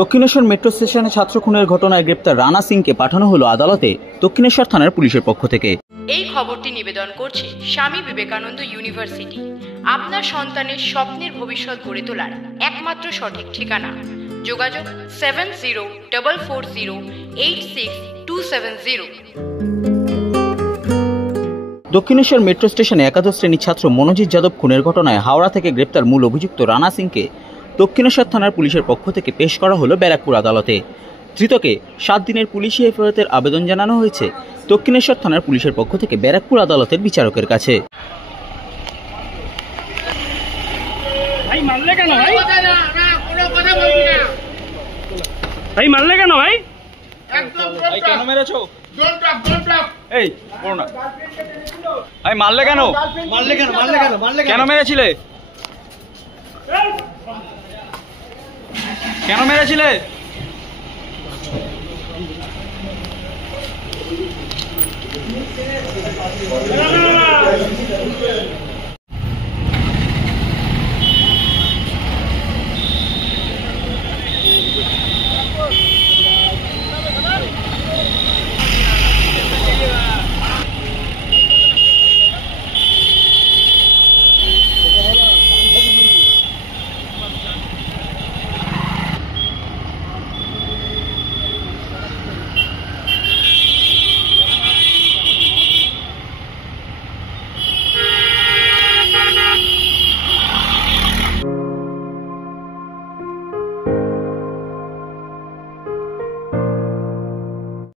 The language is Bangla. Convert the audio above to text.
দক্ষিণেশ্বর মেট্রো স্টেশনে ছাত্র খুনের ঘটনায় গ্রেপ্তার রানা সিংকে পাঠানো হলো আদালতে দক্ষিণেশ্বর থানার পুলিশের পক্ষ থেকে। এই খবরটি নিবেদন করছে স্বামী বিবেকানন্দ ইউনিভার্সিটি, আপনার সন্তানের স্বপ্নের ভবিষ্যৎ গড়ে তোলার একমাত্র সঠিক ঠিকানা। যোগাযোগ 7044086270। দক্ষিণেশ্বর মেট্রো স্টেশনে একাদশ শ্রেণীর ছাত্র মনোজিৎ যাদব খুনের ঘটনায় হাওড়া থেকে গ্রেপ্তার মূল অভিযুক্ত রানা সিংকে দক্ষিণেশ্বর থানার পুলিশের পক্ষ থেকে পেশ করা হলো ব্যারাকপুর আদালতে। ধৃতকে 7 দিনের পুলিশি হেফাজতের আবেদন জানানো হয়েছে দক্ষিণেশ্বর থানার পুলিশের পক্ষ থেকে ব্যারাকপুর আদালতের বিচারকের কাছে। ভাই মারলে কেন ভাই? ভাই মারলে কেন ভাই? ভাই কেন মেরেছো? এই বলো না ভাই, মারলে কেন? কেন মেরেছিলে? কেন মেরেছিলে?